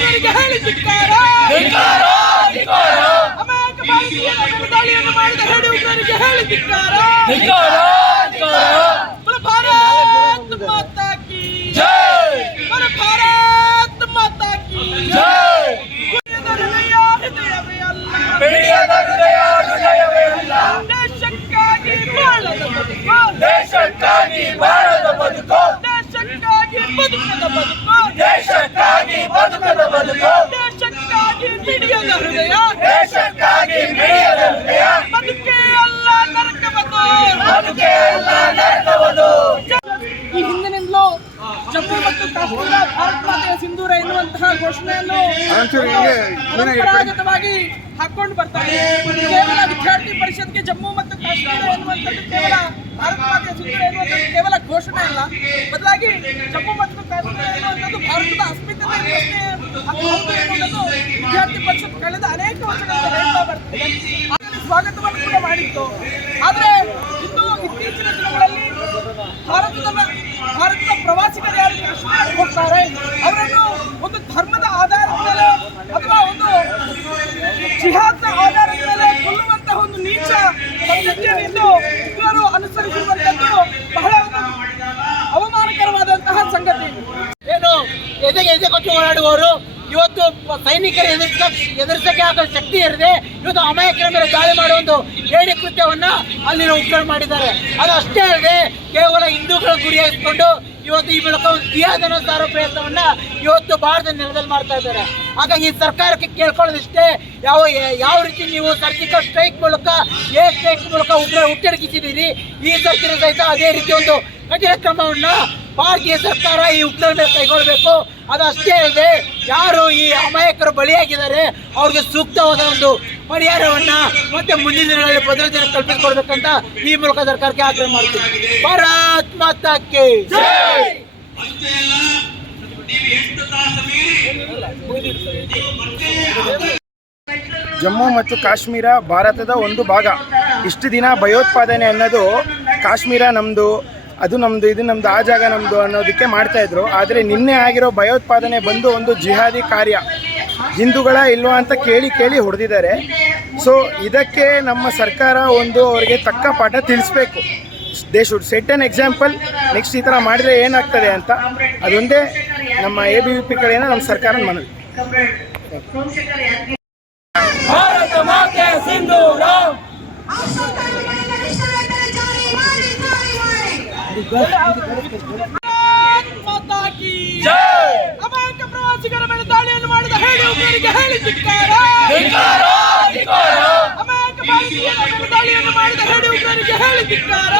ಉಗ್ರರಿಗೆ ಹೇಳಿ ಧಿಕ್ಕಾರ. ಅಮಾಯಕ ಭಾರತೀಯರ ಮೇಲೆ ದಾಳಿಯನ್ನು ಮಾಡಿದ ಹೇಳಿ ಉಗ್ರರಿಗೆ ಹೇಳಿ ಧಿಕ್ಕಾರ. ಭಾರತ್ ಮಾತಾ ಕಿ ಜೈ. ಭಾರತ್ ಮಾತಾ ಕಿ ಜೈ. ಹೃದಯವೇ ಅಲ್ಲ, ದೇಶಕ್ಕಾಗಿ ಬಾಳದ ಬದುಕು, ದೇಶಕ್ಕಾಗಿ ಬಾಳದ ಬದುಕು, ದೇಶಕ್ಕಾಗಿ ಬದುಕದ ಬದುಕು, ದೇಶಕ್ಕಾಗಿ ಬದುಕದ ಬದುಕು, ದೇಶಕ್ಕಾಗಿ ಮಿಡಿಯದ ಹೃದಯ, ದೇಶಕ್ಕಾಗಿ ಮಿಡಿಯದ ಹೃದಯ, ಬದುಕೇ ಅಲ್ಲ ನರಕವದು, ಬದುಕೇ ಅಲ್ಲ ನರಕವದು. ಈ ಹಿಂದಿನಿಂದಲೂ ಜಮ್ಮು ಮತ್ತು ಕಾಶ್ಮೀರ ಭಾರತ ಮಾತೆಯ ಸಿಂಧೂರ ಎನ್ನುವಂತಹ ಘೋಷಣೆಯನ್ನು ಪರಂಪರಾಗತವಾಗಿ ಹಾಕೊಂಡು ಬರ್ತಾರೆ. ಕೇವಲ ವಿದ್ಯಾರ್ಥಿ ಪರಿಷತ್ಗೆ ಜಮ್ಮು ಮತ್ತು ಕಾಶ್ಮೀರ ಎನ್ನುವಂಥದ್ದು ಕೇವಲ ಭಾರತ ಮಾತೆಯ ಸಿಂಧೂರ ಎನ್ನುವಂಥದ್ದು ಕೇವಲ ಘೋಷಣೆ ಅಲ್ಲ, ಬದಲಾಗಿ ಜಮ್ಮು ಮತ್ತು ಕಾಶ್ಮೀರ ಎನ್ನುವಂಥದ್ದು ಭಾರತದ ಅಸ್ಮಿತೆಯ ಎನ್ನುವಂಥದ್ದು ವಿದ್ಯಾರ್ಥಿ ಪರಿಷತ್ ಕಳೆದ ಅನೇಕ ವರ್ಷಗಳಿಂದ ಹೇಳ್ತಾ ಬರ್ತದೆ. ಸ್ವಾಗತವನ್ನು ಕೂಡ ಮಾಡಿತ್ತು. ಆದರೆ ಇನ್ನು ಇತ್ತೀಚಿನ ದಿನಗಳಲ್ಲಿ ಭಾರತದ ಪ್ರವಾಸಿಗರು ಯಾರು ಕಾಶ್ಮೀರಕ್ಕೆ ಹೋಗ್ತಾರೆ ಅವರನ್ನು ಒಂದು ಧರ್ಮದ ಆಧಾರದ ಮೇಲೆ ಅಥವಾ ಒಂದು ಜಿಹಾದ್ನ ಆಧಾರದ ಮೇಲೆ ಕೊಲ್ಲುವಂತಹ ಒಂದು ನೀಚ ಪದ್ಧತಿಯನ್ನು ಇವರು ಅನುಸರಿಸಿರುವಂತದ್ದು ಬಹಳ ಅವಮಾನಕರವಾದಂತಹ ಸಂಗತಿ. ಏನು ಎದೆ ಕೊಟ್ಟು ಓಡಾಡುವವರು ಇವತ್ತು ಸೈನಿಕರ ಎದುರಿಸಕ್ಕೆ ಆಗೋ ಶಕ್ತಿ ಇರದೆ ಇವತ್ತು ಅಮಾಯಕರ ಮೇಲೆ ದಾಳಿ ಮಾಡುವ ಒಂದು ಹೇಳಿ ಕೃತ್ಯವನ್ನ ಅಲ್ಲಿನ ಉಗ್ರರು ಮಾಡಿದ್ದಾರೆ. ಅದು ಅಷ್ಟೇ ಅಲ್ಲದೆ ಕೇವಲ ಹಿಂದೂಗಳ ಗುರಿಯಾಗಿಸಿಕೊಂಡು ಇವತ್ತು ಈ ಮೂಲಕ ಒಂದು ಜಿಹಾದನ್ನು ಸಾರೋ ಪ್ರಯತ್ನವನ್ನ ಇವತ್ತು ಭಾರತದ ನೆಲದಲ್ಲಿ ಮಾಡ್ತಾ ಇದ್ದಾರೆ. ಹಾಗಾಗಿ ಈ ಸರ್ಕಾರಕ್ಕೆ ಕೇಳ್ಕೊಳ್ಳೋದಿಷ್ಟೇ, ಯಾವ ರೀತಿ ನೀವು ಸರ್ಜಿಕಲ್ ಸ್ಟ್ರೈಕ್ ಮೂಲಕ ಏರ್ ಸ್ಟ್ರೈಕ್ ಮೂಲಕ ಉಗ್ರ ಹುಟ್ಟಡಗಿಸಿದ್ದೀರಿ, ಈ ಸರ್ಕಾರ ಸಹಿತ ಅದೇ ರೀತಿ ಒಂದು ಕಠಿಣ ಕ್ರಮವನ್ನ ಭಾರತೀಯ ಸರ್ಕಾರ ಈ ಉಗ್ರರ ಮೇಲೆ ಕೈಗೊಳ್ಳಬೇಕು. ಅದಷ್ಟೇ ಅಲ್ಲದೆ ಯಾರು ಈ ಅಮಾಯಕರು ಬಲಿಯಾಗಿದ್ದಾರೆ ಅವ್ರಿಗೆ ಸೂಕ್ತವಾದ ಒಂದು ಪರಿಹಾರವನ್ನ ಮತ್ತೆ ಮುಂದಿನ ದಿನಗಳಲ್ಲಿ ಭದ್ರತೆ ಕಲ್ಪಿಸಿಕೊಡ್ಬೇಕಂತ ಈ ಮೂಲಕ ಸರ್ಕಾರಕ್ಕೆ ಆಗ್ರಹ ಮಾಡ್ತೀವಿ. ಭಾರತ್ ಮಾತಾ ಕಿ ಜೈ. ಜಮ್ಮು ಮತ್ತು ಕಾಶ್ಮೀರ ಭಾರತದ ಒಂದು ಭಾಗ. ಇಷ್ಟು ದಿನ ಭಯೋತ್ಪಾದನೆ ಅನ್ನೋದು ಕಾಶ್ಮೀರ ನಮ್ಮದು, ಅದು ನಮ್ಮದು, ಇದು ನಮ್ಮದು, ಆ ಜಾಗ ನಮ್ಮದು ಅನ್ನೋದಕ್ಕೆ ಮಾಡ್ತಾಯಿದ್ರು. ಆದರೆ ನಿನ್ನೆ ಆಗಿರೋ ಭಯೋತ್ಪಾದನೆ ಬಂದು ಒಂದು ಜಿಹಾದಿ ಕಾರ್ಯ, ಹಿಂದೂಗಳ ಇಲ್ವಾ ಅಂತ ಕೇಳಿ ಹೊಡೆದಿದ್ದಾರೆ. ಸೊ ಇದಕ್ಕೆ ನಮ್ಮ ಸರ್ಕಾರ ಒಂದು ಅವರಿಗೆ ತಕ್ಕ ಪಾಠ ತಿಳಿಸ್ಬೇಕು. They should set an example. Next ಈ ಥರ ಮಾಡಿದರೆ ಏನಾಗ್ತದೆ ಅಂತ ಅದೊಂದೇ ನಮ್ಮ ABVP ಕಡೆಯಿಂದ ನಮ್ಮ ಸರ್ಕಾರದ ಮನವಿ. ಭಾರತ ಮಾತೆ ಸಿಂಧೂರ. ಮಾತಾ ಕಿ ಜೈ. ಅಮಾಯಕ ಪ್ರವಾಸಿಗರ ಮೇಲೆ ದಾಳಿಯನ್ನು ಮಾಡಿದ ಹೇಳಿ ಉಗ್ರರಿಗೆ ಹೇಳಿ ಧಿಕ್ಕಾರ. ಅಮಾಯಕ ಭಾರತೀಯರ ಮೇಲೆ ದಾಳಿಯನ್ನು ಮಾಡಿದ ಹೇಳಿ ಉಗ್ರರಿಗೆ ಹೇಳಿ ಧಿಕ್ಕಾರ.